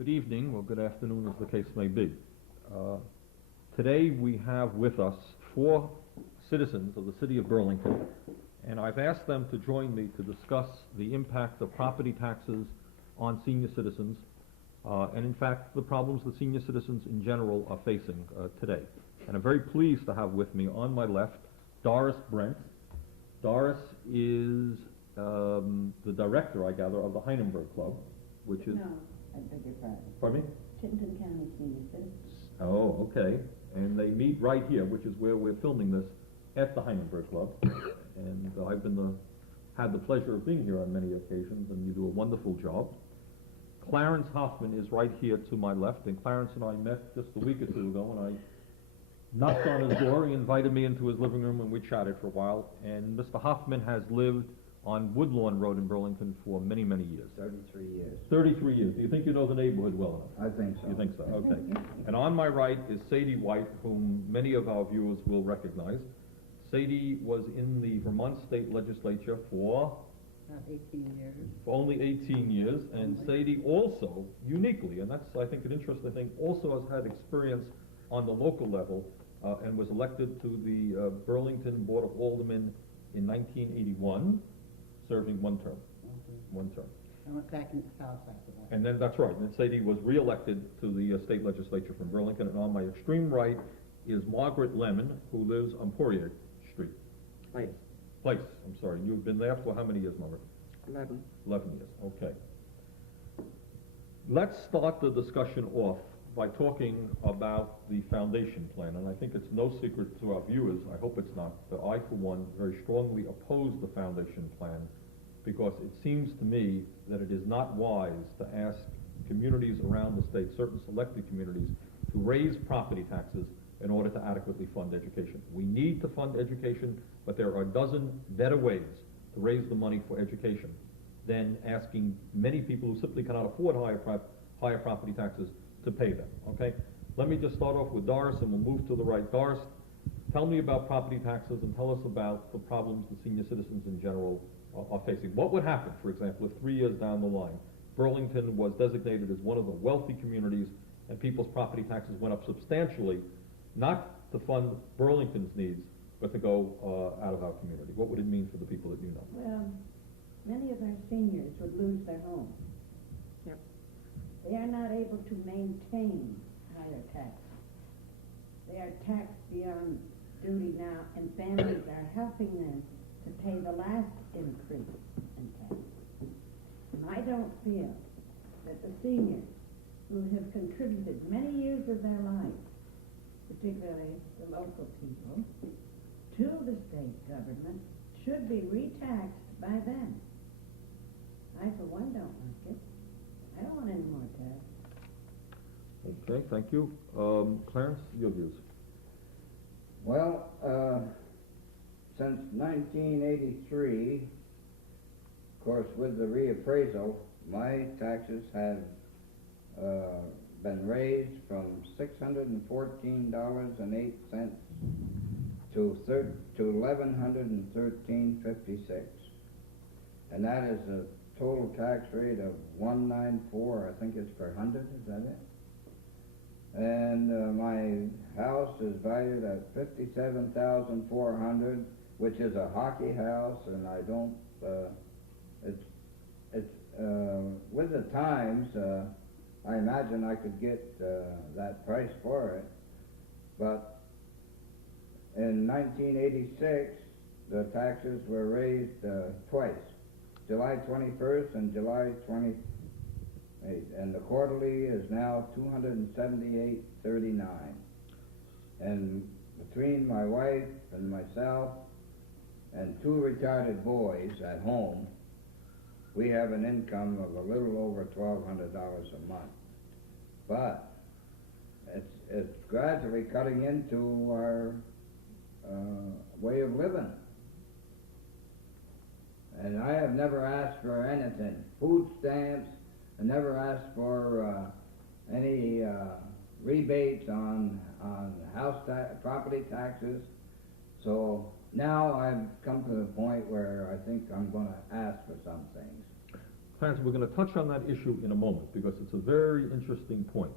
Good evening, or good afternoon as the case may be. Uh, Today we have with us four citizens of the city of Burlington, and I've asked them to join me to discuss the impact of property taxes on senior citizens, and in fact the problems the senior citizens in general are facing today. And I'm very pleased to have with me on my left Doris Brent. Doris is the director, I gather, of the Heineberg Club, which is... No, I beg your pardon. Pardon me? Chittenden County Senior Citizens. Oh, okay. And they meet right here, which is where we're filming this, at the Heineberg Club. And I've had the pleasure of being here on many occasions, and you do a wonderful job. Clarence Hoffman is right here to my left, and Clarence and I met just a week or two ago, and I knocked on his door. He invited me into his living room, and we chatted for a while. And Mr. Hoffman has lived on Woodlawn Road in Burlington for many, many years. 33 years. 33 years. Do you think you know the neighborhood well enough? I think so. You think so? Okay. And on my right is Sadie White, whom many of our viewers will recognize. Sadie was in the Vermont State Legislature for About 18 years. only 18 years, and Sadie also, uniquely, and that's, I think, an interesting thing, also has had experience on the local level, and was elected to the Burlington Board of Aldermen in 1981, serving one term. One term. I went back into South after that. And then, that's right, and Sadie was re-elected to the state legislature from Burlington, and on my extreme right is Margaret Lemon, who lives on Poirier Street. Place, I'm sorry. You've been there for how many years, Margaret? 11. 11 years, okay. Let's start the discussion off by talking about the foundation plan, and I think it's no secret to our viewers, I hope it's not, that I, for one, very strongly oppose the foundation plan, because it seems to me that it is not wise to ask communities around the state, certain selected communities, to raise property taxes in order to adequately fund education. We need to fund education, but there are a dozen better ways to raise the money for education than asking many people who simply cannot afford higher property taxes to pay them, okay? Let me just start off with Doris, and we'll move to the right. Doris, tell me about property taxes, and tell us about the problems the senior citizens in general are facing. What would happen, for example, if 3 years down the line, Burlington was designated as one of the wealthy communities, and people's property taxes went up substantially, not to fund Burlington's needs, but to go out of our community? What would it mean for the people that you know? Well, many of our seniors would lose their homes. Yep. They are not able to maintain higher taxes. They are taxed beyond duty now, and families are helping them to pay the last increase in taxes. And I don't feel that the seniors who have contributed many years of their lives, particularly the local people, to the state government, should be retaxed by them. I, for one, don't like it. I don't want any more tax. Okay, thank you. Clarence, your views? Well, since 1983, of course, with the reappraisal, my taxes have been raised from $614.08 to $1,113.56, and that is a total tax rate of 194, I think it's per 100, is that it? And my house is valued at $57,400, which is a hockey house, and I don't. It's with the times. I imagine I could get that price for it, but in 1986, the taxes were raised twice, July 21st and July 28th, and the quarterly is now $278.39. And between my wife and myself and 2 retarded boys at home, we have an income of a little over $1,200 a month. But it's gradually cutting into our way of living. And I have never asked for anything. Food stamps, I never asked for any rebates on property taxes. So now I've come to the point where I think I'm going to ask for some things. Clarence, we're gonna touch on that issue in a moment, because it's a very interesting point.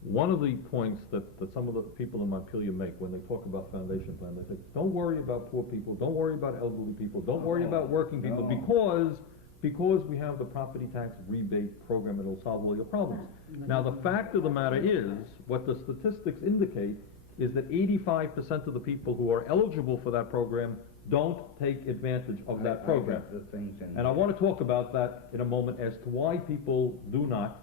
One of the points that some of the people in Montpelier make when they talk about foundation plan, they say, don't worry about poor people, don't worry about elderly people, don't worry about working people, No. because we have the property tax rebate program, it'll solve all your problems. Now, the fact of the matter is, what the statistics indicate is that 85% of the people who are eligible for that program don't take advantage of that program. I got the things in And I want to talk about that in a moment as to why people do not,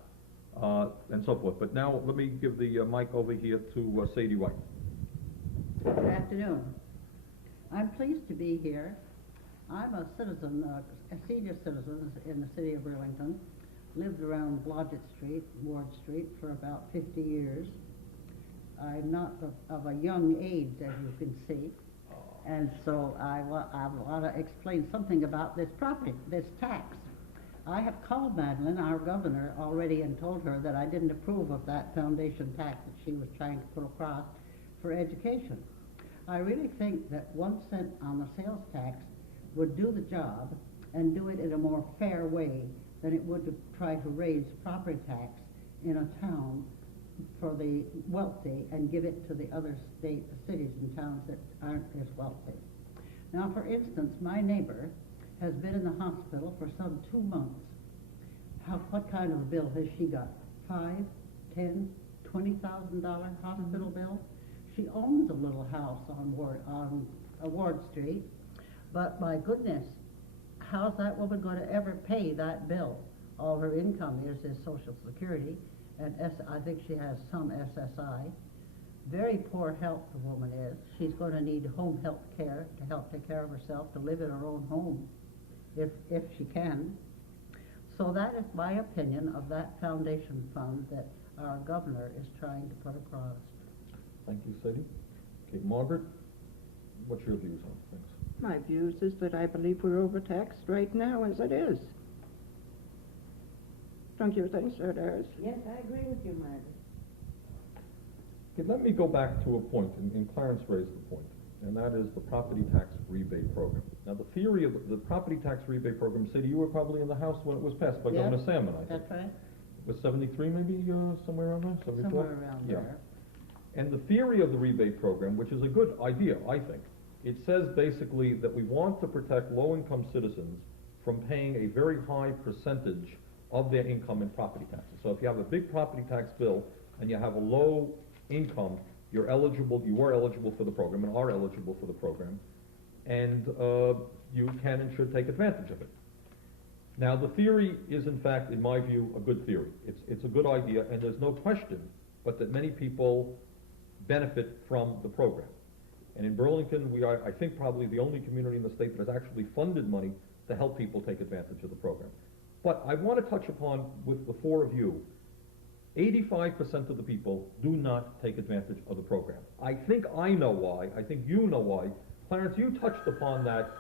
and so forth. But now, let me give the mic over here to Sadie White. Good afternoon. I'm pleased to be here. I'm a citizen, a senior citizen in the city of Burlington. Lived around Blodgett Street, Ward Street, for about 50 years. I'm not of a young age, as you can see. And so I want to explain something about this property, this tax. I have called Madeline, our governor, already and told her that I didn't approve of that foundation tax that she was trying to put across for education. I really think that 1 cent on the sales tax would do the job and do it in a more fair way than it would to try to raise property tax in a town for the wealthy and give it to the other cities and towns that aren't as wealthy. Now, for instance, my neighbor has been in the hospital for some 2 months. What kind of a bill has she got? $5, $10, $20,000 hospital bill? She owns a little house on Ward Street, but my goodness, how's that woman going to ever pay that bill? All her income is Social Security, and I think she has some SSI. Very poor health the woman is. She's going to need home health care to help take care of herself, to live in her own home, if she can. So that is my opinion of that foundation fund that our governor is trying to put across. Thank you, Sadie. Okay, Margaret, what's your views on things? My views is that I believe we're overtaxed right now as it is. Don't you think so, Doris? Yes, I agree with you, Margaret. Okay, let me go back to a point, and Clarence raised the point, and that is the property tax rebate program. Now, the theory of the property tax rebate program, Sadie, you were probably in the House when it was passed by Yes, Governor Salmon, I think. That's right. It was 73 maybe, somewhere around there, 74? Somewhere around Yeah. there. And the theory of the rebate program, which is a good idea, I think, it says basically that we want to protect low-income citizens from paying a very high percentage of their income in property taxes. So if you have a big property tax bill and you have a low income, you are eligible for the program and are eligible for the program, and you can and should take advantage of it. Now, the theory is, in fact, in my view, a good theory. It's a good idea, and there's no question but that many people benefit from the program. And in Burlington, we are, I think, probably the only community in the state that has actually funded money to help people take advantage of the program. But I want to touch upon, with the four of you, 85% of the people do not take advantage of the program. I think I know why. I think you know why. Clarence, you touched upon that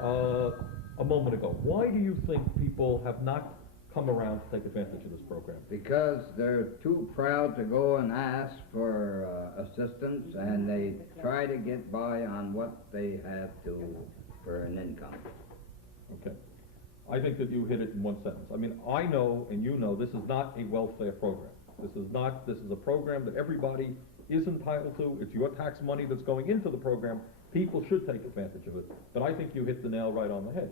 a moment ago. Why do you think people have not come around to take advantage of this program? Because they're too proud to go and ask for assistance, and they try to get by on what they have to for an income. Okay. I think that you hit it in one sentence. I mean, I know and you know this is not a welfare program. This is a program that everybody is entitled to. It's your tax money that's going into the program. People should take advantage of it. But I think you hit the nail right on the head.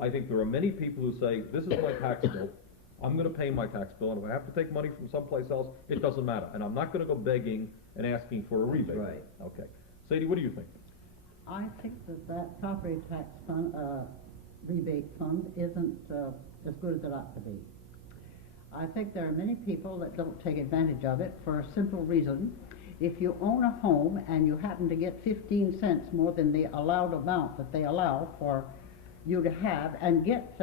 I think there are many people who say, this is my tax bill, I'm going to pay my tax bill, and if I have to take money from someplace else, it doesn't matter. And I'm not going to go begging and asking for a rebate. Right. Okay. Sadie, what do you think? I think that property tax fund, rebate fund isn't as good as it ought to be. I think there are many people that don't take advantage of it for a simple reason. If you own a home and you happen to get 15 cents more than the allowed amount that they allow for you to have and get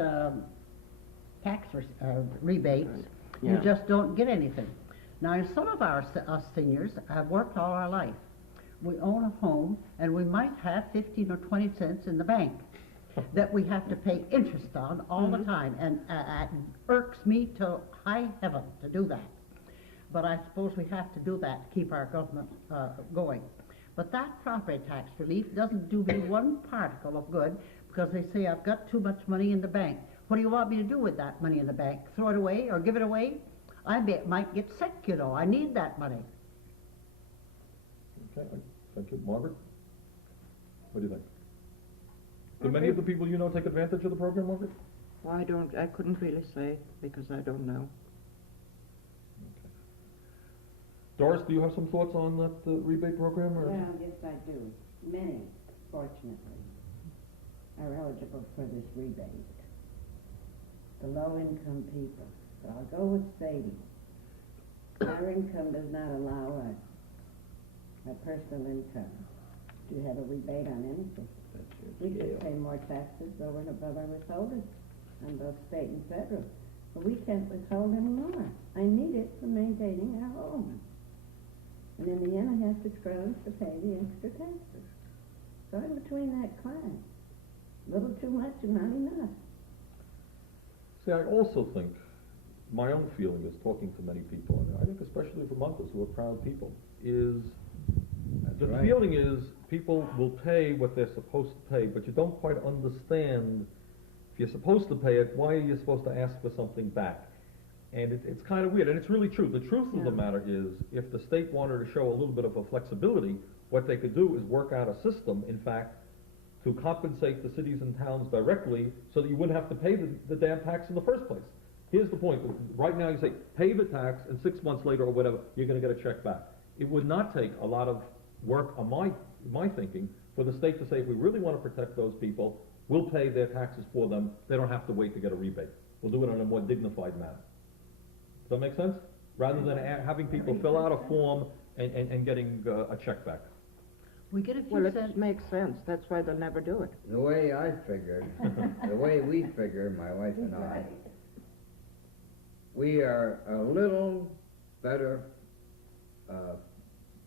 tax rebates, Yeah. you just don't get anything. Now, some of us seniors have worked all our life. We own a home and we might have 15 or 20 cents in the bank that we have to pay interest on all the time, and it irks me to high heaven to do that. But I suppose we have to do that to keep our government going. But that property tax relief doesn't do me one particle of good, because they say I've got too much money in the bank. What do you want me to do with that money in the bank? Throw it away or give it away? Might get sick, you know. I need that money. Okay, thank you. Margaret? What do you think? Do many of the people you know take advantage of the program, Margaret? I couldn't really say, because I don't know. Doris, do you have some thoughts on that rebate program? Or? Well, yes, I do. Many, fortunately, are eligible for this rebate. The low-income people. But I'll go with Sadie. Our income does not allow us, our personal income, to have a rebate on anything. We could pay more taxes over and above our withholding on both state and federal. But we can't withhold any more. I need it for maintaining our home. And in the end, I have to scrounge to pay the extra taxes. So I'm between that class. A little too much and not enough. See, I also think, my own feeling is talking to many people, and I think especially Vermonters who are proud people, is the right. feeling is people will pay what they're supposed to pay, but you don't quite understand, if you're supposed to pay it, why are you supposed to ask for something back? And it's kind of weird, and it's really true. The truth of the matter is, if the state wanted to show a little bit of a flexibility, what they could do is work out a system, in fact, to compensate the cities and towns directly so that you wouldn't have to pay the damn tax in the first place. Here's the point. Right now you say, pay the tax, and 6 months later or whatever, you're going to get a check back. It would not take a lot of work on my thinking for the state to say, if we really want to protect those people, we'll pay their taxes for them. They don't have to wait to get a rebate. We'll do it in a more dignified manner. Does that make sense? Rather than having people fill out a form and getting a check back. We get a few Well, cents. it makes sense. That's why they'll never do it. The way I figured, the way we figure, my wife and I, we are a little better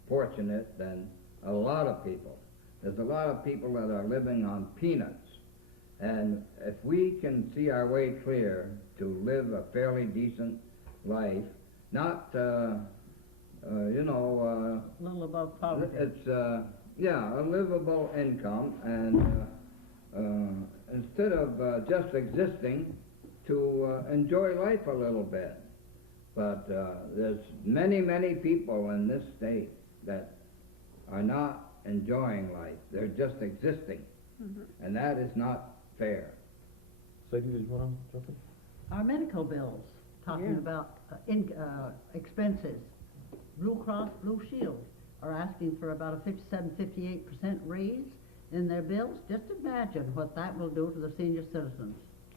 fortunate than a lot of people. There's a lot of people that are living on peanuts. And if we can see our way clear to live a fairly decent life, not, A little above poverty. it's, a livable income, and instead of just existing, to enjoy life a little bit. But there's many, many people in this state that are not enjoying life. They're just existing. And that is not fair. Sadie, did you want to jump in? Our medical bills, talking Yeah. about expenses. Blue Cross Blue Shield are asking for about a 57-58% raise in their bills. Just imagine what that will do to the senior citizens.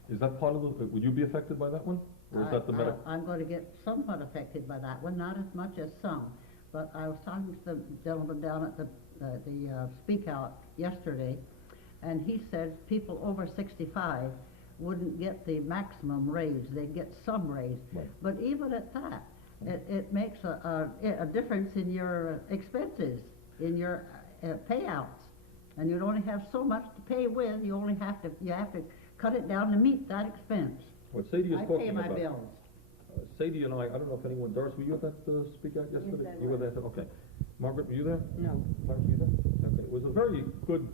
Is that part of the, would you be affected by that one? Or is that the medical? I'm going to get somewhat affected by that one, not as much as some. But I was talking to the gentleman down at the Speak Out yesterday, and he said people over 65 wouldn't get the maximum raise. They'd get some raise. Right. But even at that, it makes a difference in your expenses, in your payouts. And you'd only have so much to pay with. You have to cut it down to meet that expense. What Sadie is I talking pay my about. bills. Sadie and I don't know if anyone, Doris, were you at that Speak Out yesterday? Yes, I You were was. there, okay. Margaret, were you there? No. Clarence, were you there? Okay. It was a very good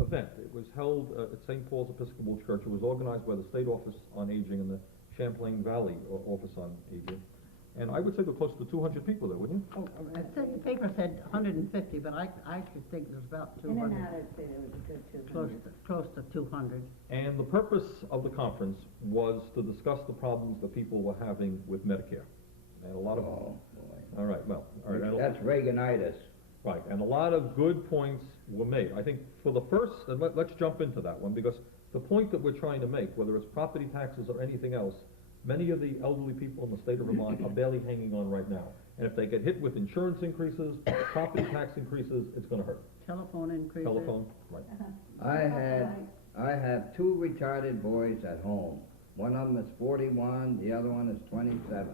event. It was held at St. Paul's Episcopal Church. It was organized by the State Office on Aging and the Champlain Valley Office on Aging. And I would say there were close to 200 people there, wouldn't you? Oh, the paper said 150, but I should think there's about In and 200. out, I'd say there was a good 200. Close to 200. And the purpose of the conference was to discuss the problems that people were having with Medicare. And a lot of... Oh, boy. All right, well, all right. That's Reaganitis. Right, and a lot of good points were made. I think for the first, and let's jump into that one, because the point that we're trying to make, whether it's property taxes or anything else, many of the elderly people in the state of Vermont are barely hanging on right now. And if they get hit with insurance increases, property tax increases, it's going to hurt. Telephone increases. Telephone, right. I have two retarded boys at home. One of them is 41, the other one is 27.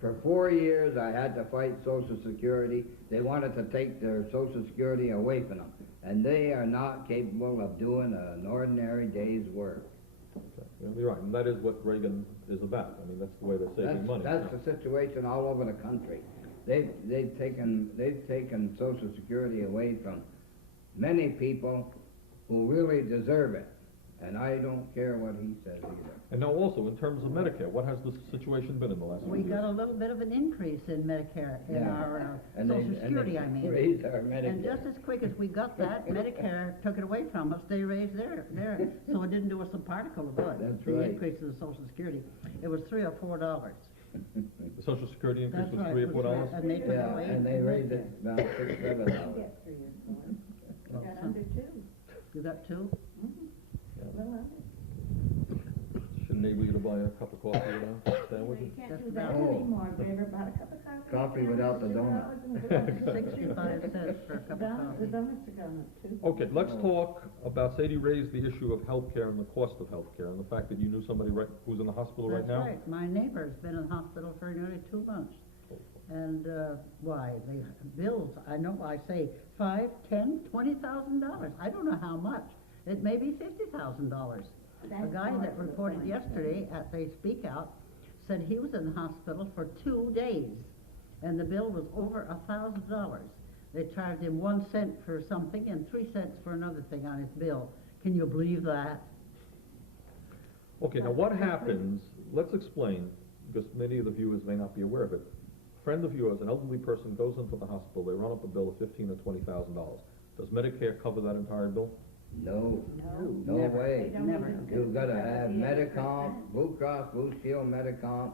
For 4 years, I had to fight Social Security. They wanted to take their Social Security away from them, and they are not capable of doing an ordinary day's work. Okay. You're right, and that is what Reagan is about. I mean, that's the way they're saving money. That's the situation all over the country. They've taken Social Security away from many people who really deserve it. and I don't care what he says either. And now also, in terms of Medicare, what has the situation been in the last few We years? got a little bit of an increase in Medicare, in Yeah. our And they- Social Security, I and they mean. raised our And Medicare. just as quick as we got that, Medicare took it away from us, they raised their, so it didn't do us a particle of good. That's The right. increase in the Social Security, it was $3 or $4. The Social Security increase That's was right. $3 or $4? And they took it Yeah, away. and they raised it about $6, $7. Get 3 or 4. We got under 2. You got two? Well, under. Should enable you to buy a cup of coffee and a sandwich? You can't Just do that about. anymore. Have you ever bought a cup of coffee? Coffee without the donut. 65 cents for a cup of The coffee. donuts are gone up too. Okay, let's talk about, Sadie raised the issue of healthcare and the cost of healthcare, and the fact that you knew somebody who's in the hospital right now? That's right. My neighbor's been in hospital for nearly 2 months. And, why, the bills, I know I say $5, $10, $20,000. I don't know how much. It may be $50,000. A guy that reported yesterday at the Speak Out said he was in the hospital for 2 days, and the bill was over $1,000. They charged him 1 cent for something and 3 cents for another thing on his bill. Can you believe that? Okay, now what happens, let's explain, because many of the viewers may not be aware of it. A friend of yours, an elderly person, goes into the hospital, they run up a bill of $15,000 or $20,000. Does Medicare cover that entire bill? No, no Never. way. Never. You've gotta have Medicomp, Blue Cross, Blue Shield, Medicomp,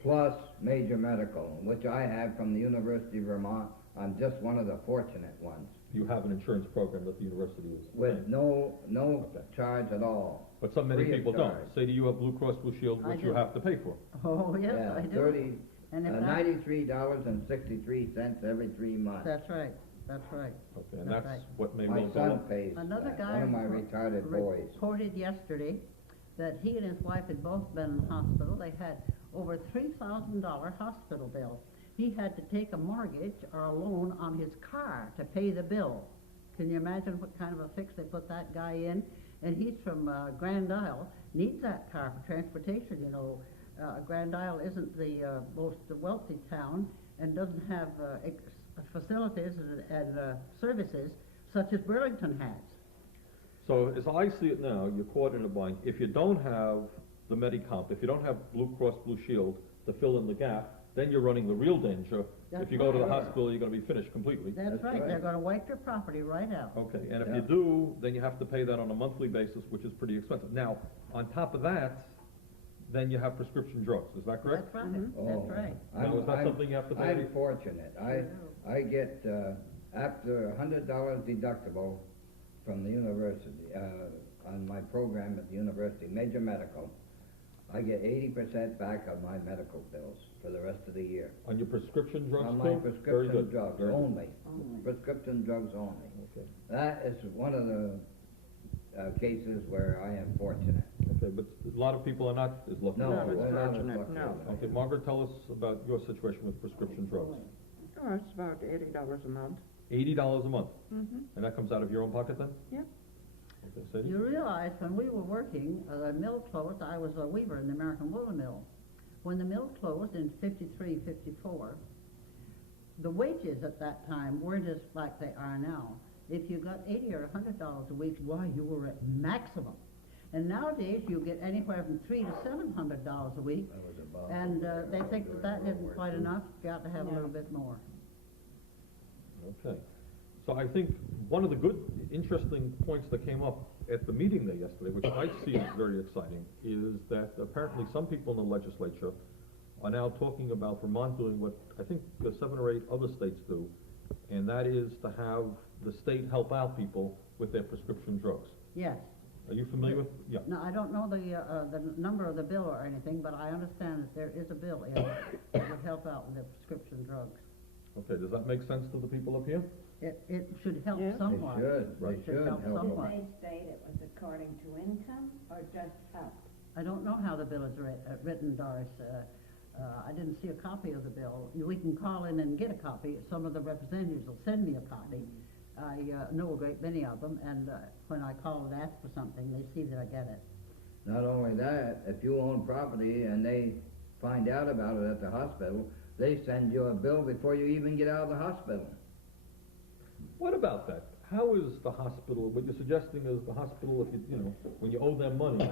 plus major medical, which I have from the University of Vermont. I'm just one of the fortunate ones, You have an insurance program that the university is with paying. no Okay. charge at all. But many free of people don't. charge. Say do you have Blue Cross Blue Shield, I which you do. have to pay for? Oh, yes, Yeah, I do. And if that, $93.63 every 3 months. that's right, that's right. Okay, and That's that's right. what may My well go son up. pays Another that, guy one of my retarded boys. reported yesterday that he and his wife had both been in the hospital. They had over $3,000 hospital bill. He had to take a mortgage or a loan on his car to pay the bill. Can you imagine what kind of a fix they put that guy in? And he's from Grand Isle, needs that car for transportation, you know. Grand Isle isn't the most wealthy town and doesn't have facilities and services such as Burlington has. So as I see it now, you're caught in a bind. If you don't have the Medicomp, if you don't have Blue Cross Blue Shield to fill in the gap, then you're running the real danger. That's If you go to the right. hospital, you're gonna be finished completely. That's That's right, right. they're gonna wipe your property right out. Okay, and if Yeah. you do, then you have to pay that on a monthly basis, which is pretty expensive. Now, on top of that, then you have prescription drugs, is that correct? That's right, Oh, that's right. Now, is that something you have to pay? I'm fortunate. I get, after $100 deductible from the university, on my program at the university, major medical, I get 80% back of my medical bills for the rest of the year. On your prescription drugs On too? my Very prescription good, drugs very good. only. Prescription drugs only. Okay, That is one of the cases where I am fortunate. okay, but a lot of people are not as lucky. No, as you. we're not as fortunate, lucky no. as I Okay, am. Margaret, tell us about your situation with prescription drugs. Oh, it's about $80 a month. $80 a month, Mm-hmm. and that comes out of your own pocket then? Yep. Okay, Sadie? You realize when we were working, the mill closed, I was a weaver in the American Woolen Mill. When the mill closed in 53, 54, the wages at that time weren't as like they are now. If you got $80 or $100 a week, why, you were at maximum. And nowadays, you get anywhere from $300 to $700 a week, That was about- and they think that that isn't quite enough, you got to have a little bit more. Okay. So I think one of the good, interesting points that came up at the meeting there yesterday, which I see as very exciting, is that apparently some people in the legislature are now talking about Vermont doing what I think 7 or 8 other states do, and that is to have the state help out people with their prescription drugs. Yes. Are you familiar with? Yeah. Now, I don't know the number of the bill or anything, but I understand that there is a bill in that would help out with the prescription drugs. Okay, does that make sense to the people up here? It should help Yeah. They somewhat. should, Right. they should Help help. somewhat. Did they state it was according to income or just health? I don't know how the bill is written, Doris. I didn't see a copy of the bill. We can call in and get a copy. Some of the representatives will send me a copy. I know a great many of them, and when I call and ask for something, they see that I get it. Not only that, if you own property and they find out about it at the hospital, they send you a bill before you even get out of the hospital. What about that? how is the hospital, what you're suggesting is the hospital, if you know, when you owe them money,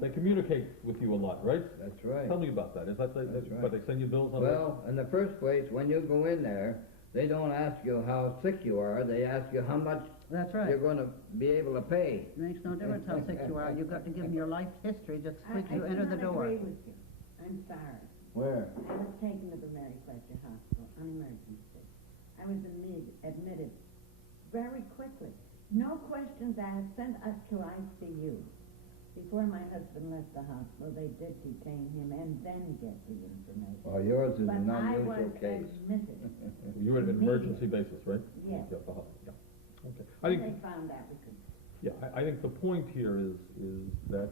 they communicate with you a lot, right? That's right. Tell me about that. Is that, That's right. but they send you bills on that? Well, in the first place, when you go in there, they don't ask you how sick you are, they ask you how much That's right. you're gonna be able to pay. It makes no difference how sick you are, you've got to give them your life history just quick you enter the I door. agree with you. I'm sorry. Where? I was taken to the Mary Fletcher Hospital on emergency. I was admitted very quickly. No questions asked, sent us to ICU. Before my husband left the hospital, they did detain him and then get the information. Well, yours is an But I unusual was case. admitted. You were at an emergency basis, right? Yes. Yeah, the hospital, yeah. Okay. I When think, they found out we could. yeah, I think the point here is that,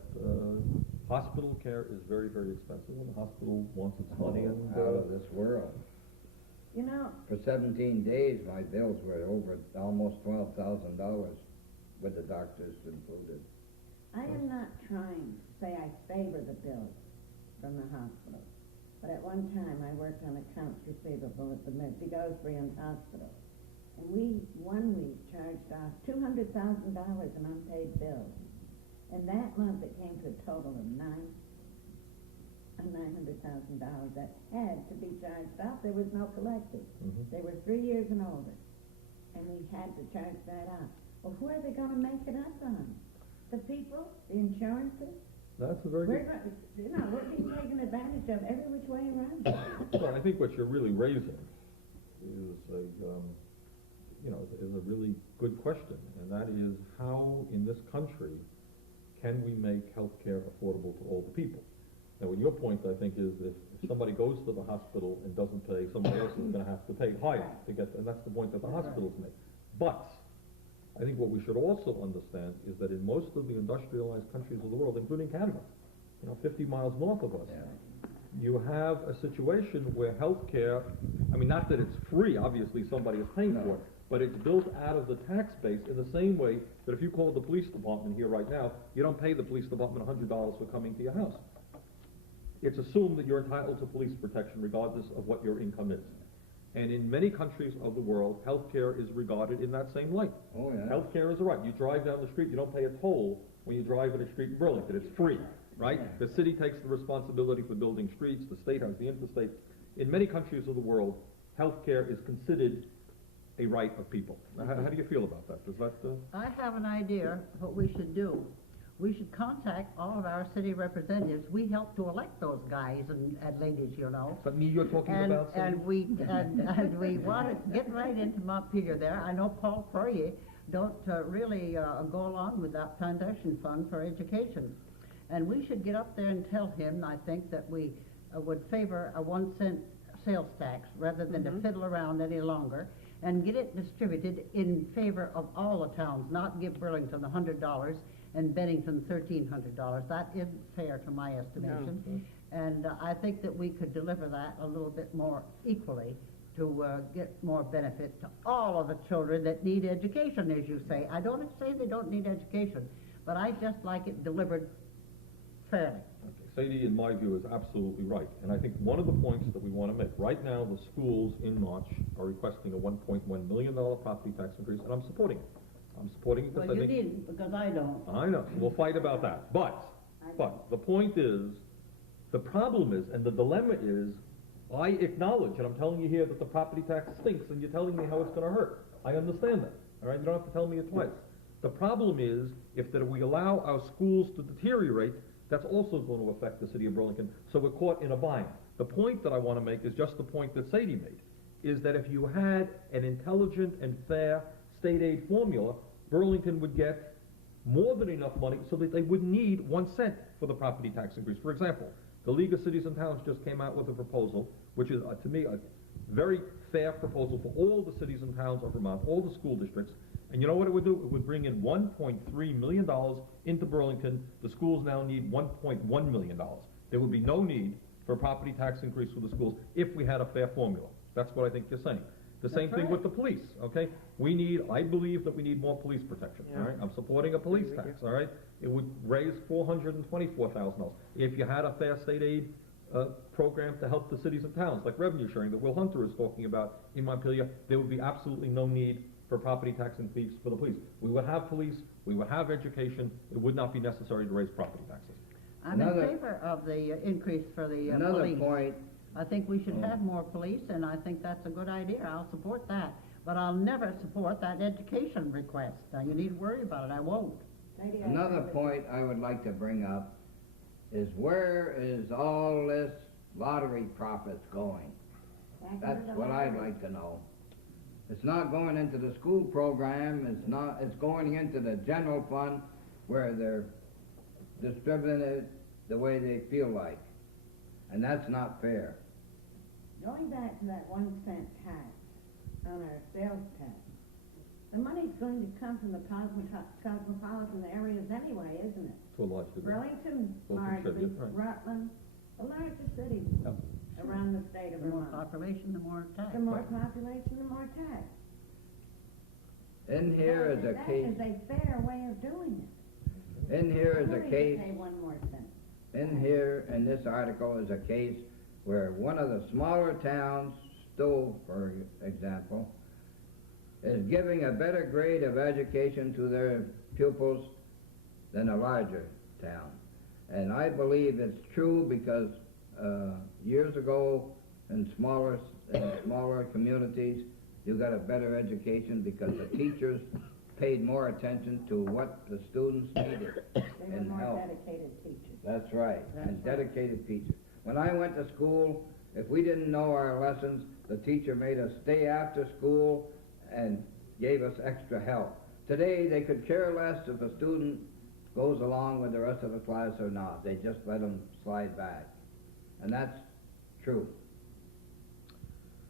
hospital care is very, very expensive, and the hospital wants its money, and, Out of this world. You know, For 17 days, my bills were over almost $12,000 with the doctors included. I am not trying to say I favor the bills from the hospital, but at one time I worked on accounts receivable at the Bigosbrian Hospital, and we, one week, charged off $200,000 in unpaid bills, and that month it came to a total of $900,000 that had to be charged off. There was no collected. Mhm. They were 3 years and older, and we had to charge that off. Well, who are they going to make it up on? The people, the insurances? that's a very We're good, not, you know, we're being taken advantage of every which way around. well, I think what you're really raising is a, you know, is a really good question, and that is how, in this country, can we make healthcare affordable to all the people? Now, your point, I think, is if somebody goes to the hospital and doesn't pay, somebody else is gonna have to pay higher to get, and that's the point that the hospitals make. But, I think what we should also understand is that in most of the industrialized countries of the world, including Canada, you know, 50 miles north of us, you have a situation where healthcare, I mean, not that it's free, obviously somebody is paying for it, but it's built out of the tax base in the same way that if you call the police department here right now, you don't pay the police department $100 for coming to your house. It's assumed that you're entitled to police protection regardless of what your income is. And in many countries of the world, healthcare is regarded in that same light. Oh, yeah. Healthcare is a right. You drive down the street, you don't pay a toll when you drive in a street in Burlington. It's free, right? The city takes the responsibility for building streets, the state has the interstate. In many countries of the world, healthcare is considered a right of people. Now, how do you feel about that? Does that, I have an idea what we should do. We should contact all of our city representatives. We help to elect those guys and ladies, you know. is that me you're talking And, about, Cindy? and we want to get right into Montpelier there. I know Paul Fourier don't really go along with that foundation fund for education. And we should get up there and tell him, I think, that we would favor a 1-cent sales tax rather than to fiddle around any longer, and get it distributed in favor of all the towns, not give Burlington $100 and Bennington $1,300. That isn't fair to my estimation. And I think that we could deliver that a little bit more equally to get more benefit to all of the children that need education, as you say. I don't say they don't need education, but I just like it delivered fairly. Sadie, in my view, is absolutely right. And I think one of the points that we want to make, right now, the schools in March are requesting a $1.1 million property tax increase, and I'm supporting it. I'm supporting it because Well, I you think... needn't, because I don't. I know, we'll fight about that. But the point is, the problem is, and the dilemma is, I acknowledge, and I'm telling you here that the property tax stinks, and you're telling me how it's gonna hurt. I understand that, all right? You don't have to tell me it twice. The problem is, if that we allow our schools to deteriorate, that's also going to affect the city of Burlington, so we're caught in a bind. The point that I want to make is just the point that Sadie made, is that if you had an intelligent and fair state aid formula, Burlington would get more than enough money so that they wouldn't need 1 cent for the property tax increase. For example, the League of Cities and Towns just came out with a proposal, which is, to me, a very fair proposal for all the cities and towns of Vermont, all the school districts. And you know what it would do? It would bring in $1.3 million into Burlington. The schools now need $1.1 million. There would be no need for a property tax increase for the schools if we had a fair formula. That's what I think you're saying. The same thing with the police, okay? I believe that we need more police protection, all right? I'm supporting a police tax, all right? It would raise $424,000. If you had a fair state aid program to help the cities and towns, like revenue sharing that Will Hunter is talking about in Montpelier, there would be absolutely no need for property tax and fees for the police. We would have police, we would have education, it would not be necessary to raise property taxes. I'm in Another- favor of the increase for the Another police. point, I think we should Oh. have more police, and I think that's a good idea. I'll support that. But I'll never support that education request. Now, you needn't worry about it, I won't. Lady, I another agree with point I would like to bring up is where is all this lottery profits going? you. Back That's into the what I'd lottery. like to know. It's not going into the school program, it's going into the general fund where they're distributing it the way they feel like. And that's not fair. Going back to that 1 cent tax on our sales tax, the money's going to come from the cosmopolitan areas anyway, isn't it? To a large degree. Burlington, Well, Margate, contribute, right. Rutland, the largest cities Yep. around the state of The more Vermont. population, the more tax. The more population, the more tax. In here is a case, That is a fair way of doing it. in here is Who a needs to case, pay 1 more cent? in here, in this article is a case where one of the smaller towns, Stowe, for example, is giving a better grade of education to their pupils than a larger town. And I believe it's true because, years ago, in smaller communities, you got a better education because the teachers paid more attention to what the students needed They were and more help. dedicated teachers. That's right, That's and right. dedicated teachers. When I went to school, if we didn't know our lessons, the teacher made us stay after school and gave us extra help. Today, they could care less if a student goes along with the rest of the class or not. They just let them slide back. And that's true.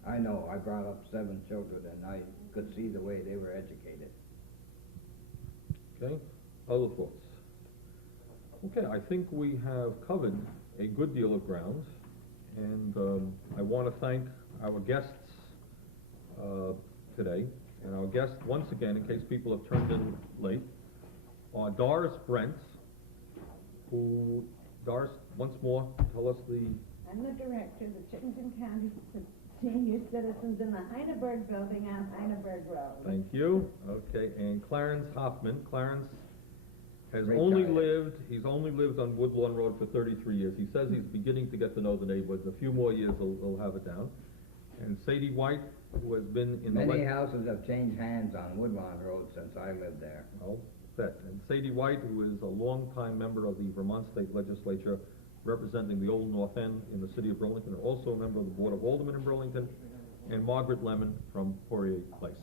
I know, I brought up 7 children and I could see the way they were educated. Okay, other thoughts? Okay, I think we have covered a good deal of ground, and I want to thank our guests today, and our guests, once again, in case people have turned in late, are Doris Brent, who, Doris, once more, tell us the, I'm the director of the Chittenden County Senior Citizens in the Heineberg Building on Heineberg Road. thank you, okay, and Clarence Hoffman. Clarence has Retired. he's only lived on Woodlawn Road for 33 years. He says he's beginning to get to know the neighborhood. In a few more years, he'll have it down. And Sadie White, who has been in the... Many houses have changed hands on Woodlawn Road since I lived there. I'll bet. And Sadie White, who is a longtime member of the Vermont State Legislature, representing the Old North End in the city of Burlington, and also a member of the Board of Aldermen in Burlington, and Margaret Lemon from Poirier Place.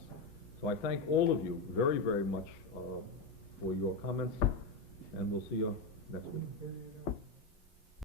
So I thank all of you very, very much for your comments, and we'll see you next week.